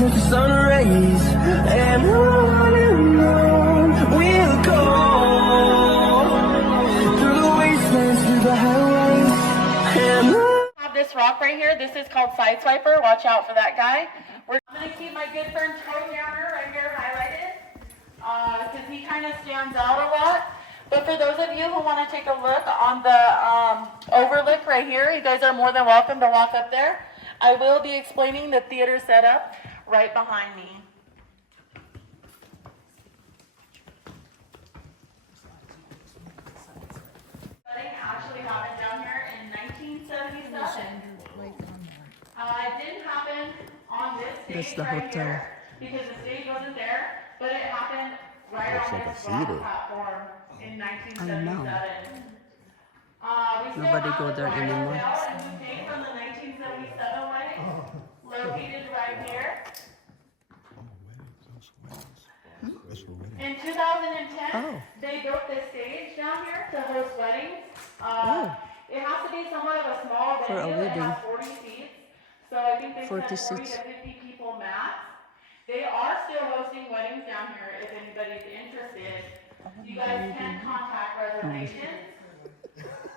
with the sun rays, and on we'll go through the wastelands, through the highways, and on. Have this rock right here. This is called Sideswiper. Watch out for that guy. I'm going to keep my good friend Toe Jammer right here highlighted because he kind of stands out a lot. But for those of you who want to take a look on the overlook right here, you guys are more than welcome to walk up there. I will be explaining the theater setup right behind me. Wedding actually happened down here in 1977. It didn't happen on this stage right here because the stage wasn't there, but it happened right on this rock platform in 1977. Nobody go there anymore. And we came from the 1977 wedding, located right here. In 2010, they built this stage down here to host weddings. It has to be somewhat of a small For a venue. It wedding. has 40 seats. So I think they 40 said 40 seats. to 50 people max. They are still hosting weddings down here if anybody's interested. You guys can contact reservations.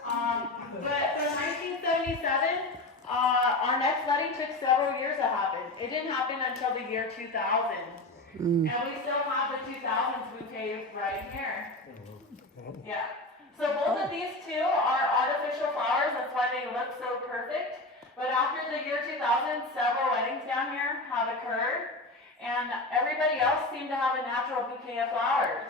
But for 1977, our next wedding took several years to happen. It didn't happen until the year 2000. And we still have the 2000s bouquet right here. Yeah. So both of these two are artificial flowers. That's why they look so perfect. But after the year 2000, several weddings down here have occurred. And everybody else seemed to have a natural bouquet of flowers.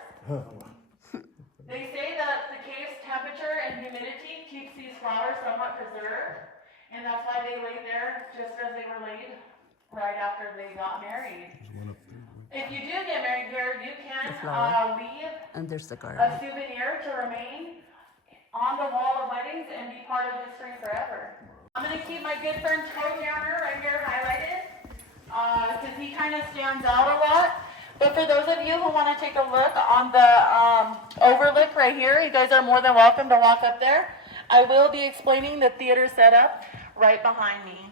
They say that the cave's temperature and humidity keeps these flowers somewhat preserved, and that's why they lay there just as they were laid right after they got married. If you do get married here, you can leave And there's the a garden. souvenir to remain on the wall of weddings and be part of history forever. I'm going to keep my good friend Toe Jammer right here highlighted because he kind of stands out a lot. But for those of you who want to take a look on the overlook right here, you guys are more than welcome to walk up there. I will be explaining the theater setup right behind me.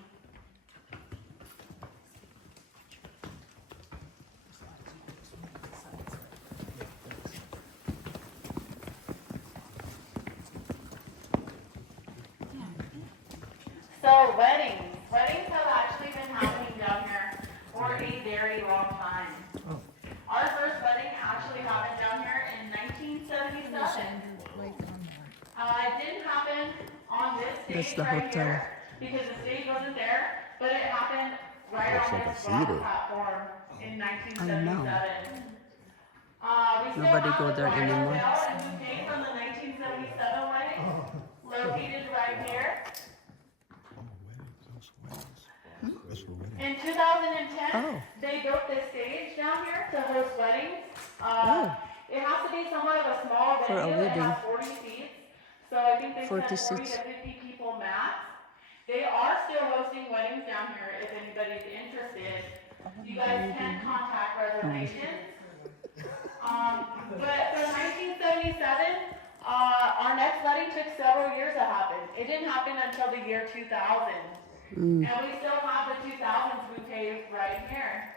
So weddings have actually been happening down here for a very long time. Our first wedding actually happened down here in 1977. It didn't happen on this stage right here because the stage wasn't there, but it happened right on this rock platform in 1977. Nobody go there anymore. And we came from the 1977 wedding, located right here. In 2010, they built this stage down here to host weddings. It has to be somewhat of a small For a venue. It wedding. has 40 seats. So I think they 40 said 40 seats. to 50 people max. They are still hosting weddings down here if anybody's interested. You guys can contact reservations. But for 1977, our next wedding took several years to happen. It didn't happen until the year 2000. And we still have the 2000s bouquet right here.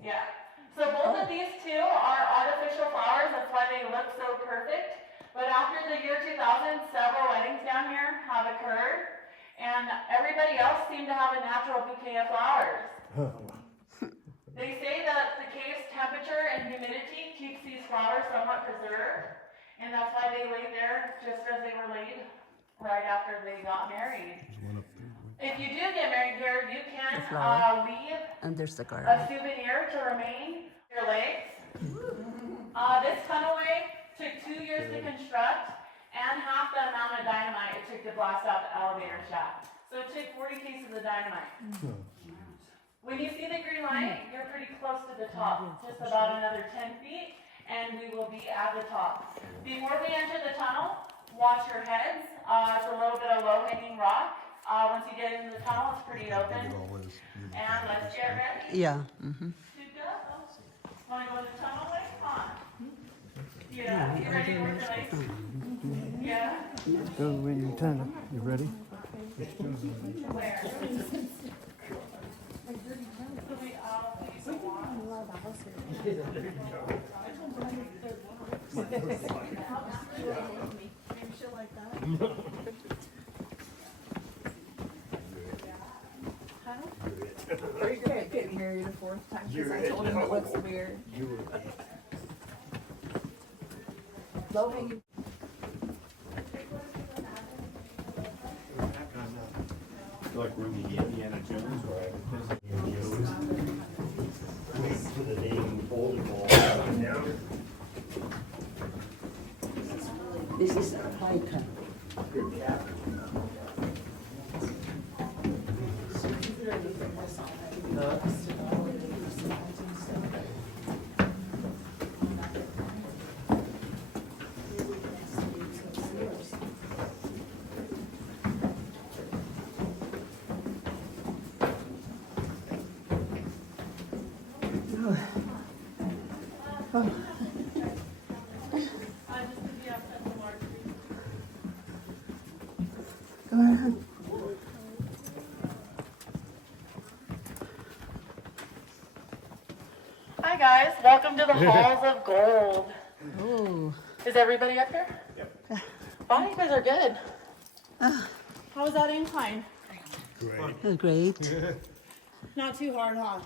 Yeah. So both of these two are artificial flowers. That's why they look so perfect. But after the year 2000, several weddings down here have occurred. And everybody else seemed to have a natural bouquet of flowers. They say that the cave's temperature and humidity keeps these flowers somewhat preserved. And that's why they lay there just as they were laid right after they got married. If you do get married here, you can leave And there's the a garden. souvenir to remain your legs. This tunnelway took 2 years to construct and half the amount of dynamite it took to blast out the elevator shaft. So it took 40 cases of dynamite. When you see the green light, you're pretty close to the top, just about another 10 feet, and we will be at the top. Before we enter the tunnel, watch your heads. It's a little bit of low-hanging rock. Once you get into the tunnel, it's pretty open. And let's get ready Yeah. to go. Want to go the tunnel way? Come on. Yeah, you ready to work your legs? Yeah? Go when you turn it. You ready? Where? So we You can't get married a fourth time because I told him it looks weird. Low hanging. Like when the Indiana Jones ride. Wait for the name bowling ball down. This is a high cut. Go ahead. Hi guys, welcome to the Halls of Gold. Oh, Is everybody up here? Yep. Oh, you guys are good. How was that incline? that's great. Not too hard, huh?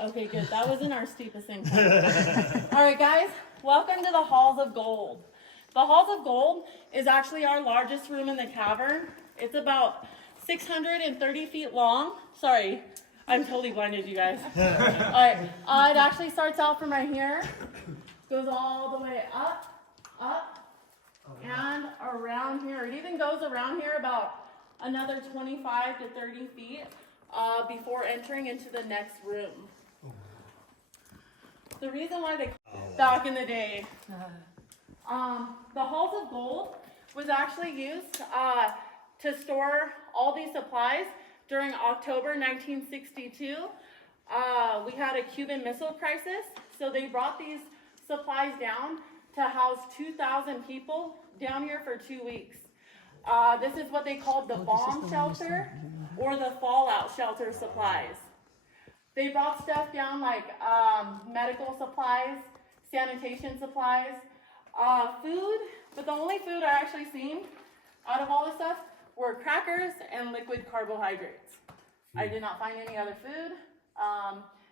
Okay, good. That wasn't our steepest incline. All right, guys, welcome to the Halls of Gold. The Halls of Gold is actually our largest room in the cavern. It's about 630 feet long. Sorry, I'm totally blinded, you guys. All right, it actually starts out from right here, goes all the way up, and around here. It even goes around here about another 25 to 30 feet before entering into the next room. The reason why they back in the day, the Halls of Gold was actually used to store all these supplies during October 1962. We had a Cuban Missile Crisis, so they brought these supplies down to house 2,000 people down here for 2 weeks. This is what they called the bomb shelter or the fallout shelter supplies. They brought stuff down like medical supplies, sanitation supplies, food, but the only food I actually seen out of all this stuff were crackers and liquid carbohydrates. I did not find any other food.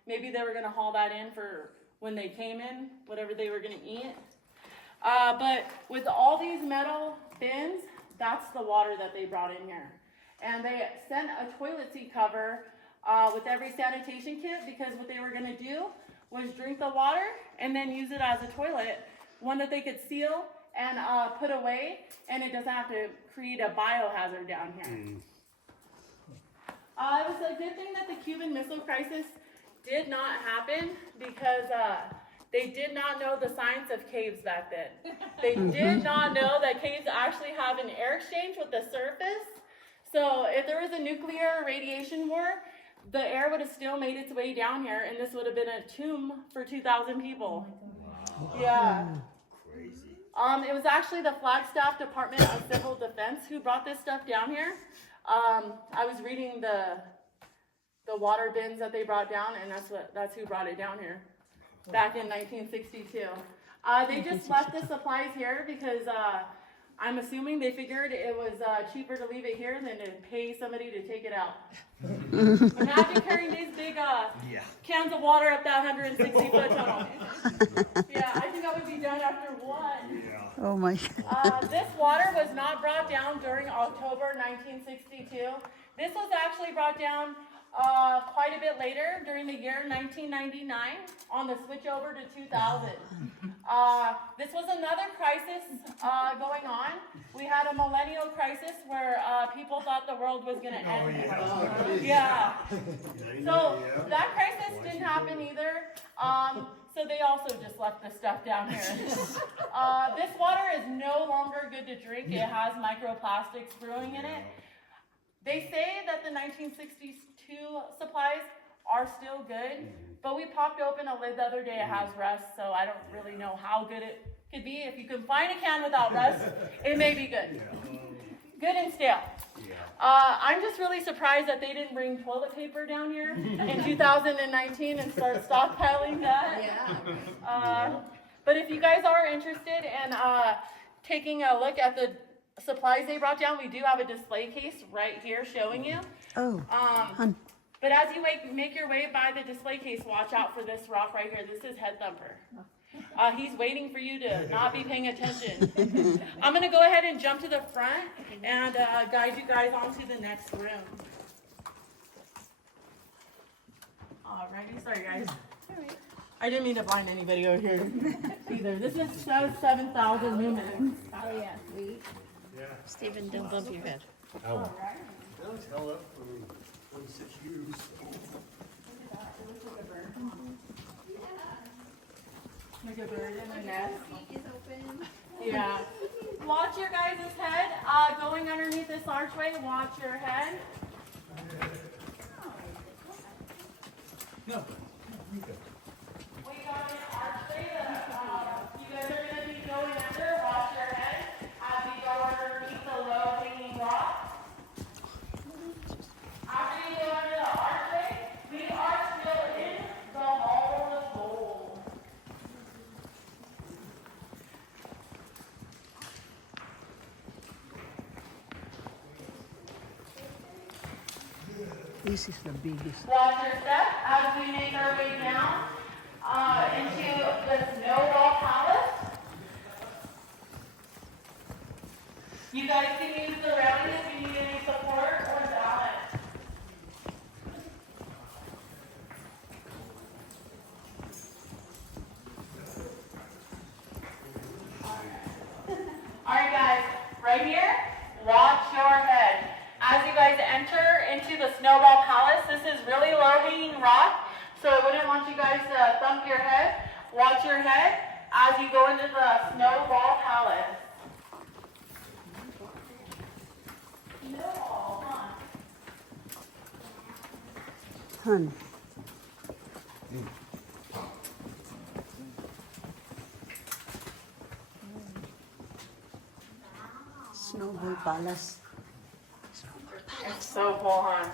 Maybe they were gonna haul that in for when they came in, whatever they were gonna eat. But with all these metal bins, that's the water that they brought in here. And they sent a toilet seat cover with every sanitation kit because what they were gonna do was drink the water and then use it as a toilet, one that they could seal and put away, and it doesn't have to create a biohazard down here. It was a good thing that the Cuban Missile Crisis did not happen because they did not know the science of caves back then. They did not know that caves actually have an air exchange with the surface. So if there was a nuclear radiation war, the air would have still made its way down here, and this would have been a tomb for 2,000 people. Yeah. Crazy. It was actually the Flagstaff Department of Civil Defense who brought this stuff down here. I was reading the water bins that they brought down, and that's who brought it down here back in 1962. They just left the supplies here because I'm assuming they figured it was cheaper to leave it here than to pay somebody to take it out. Imagine carrying these big cans of water up that 160-foot tunnel. Yeah, I think I would be done after one. Oh my. This water was not brought down during October 1962. This was actually brought down quite a bit later, during the year 1999, on the switch over to 2000. This was another crisis going on. We had a millennial crisis where people thought the world was going to end. Yeah. So that crisis didn't happen either. So they also just left the stuff down here. This water is no longer good to drink. It has microplastics brewing in it. They say that the 1962 supplies are still good, but we popped open a lid the other day. It has rust, so I don't really know how good it could be. If you can find a can without rust, it may be good. Good and stale. I'm just really surprised that they didn't bring toilet paper down here in 2019 and start stockpiling that. Yeah. But if you guys are interested in taking a look at the supplies they brought down, we do have a display case right here showing you. Oh, hun. But as you make your way by the display case, watch out for this rock right here. This is Head Thumper. He's waiting for you to not be paying attention. I'm going to go ahead and jump to the front and guide you guys onto the next room. Alrighty, sorry guys. I didn't mean to blind anybody over here either. This is 7,000 lumens. Oh, yeah, sweet. Stephen, don't bump your head. Held up for 26 years. Like a bird in a nest. Beak is open. Yeah. Watch your guys' head. Going underneath this archway, watch your head. No. We got an archway that you guys are going to be going under. Watch your head as we go underneath the low hanging rock. After you go under the archway, we are still in the hall of gold. This is the biggest. Watch your step as we make our way down into the Snowball Palace. You guys can use the railing if you need any support or balance. Alright guys, right here, watch your head. As you guys enter into the Snowball Palace, this is really low-hanging rock, so I wouldn't want you guys to thump your head. Watch your head as you go into the Snowball Palace. Snowball, huh? Hun. Snowball Palace. It's so cool, huh?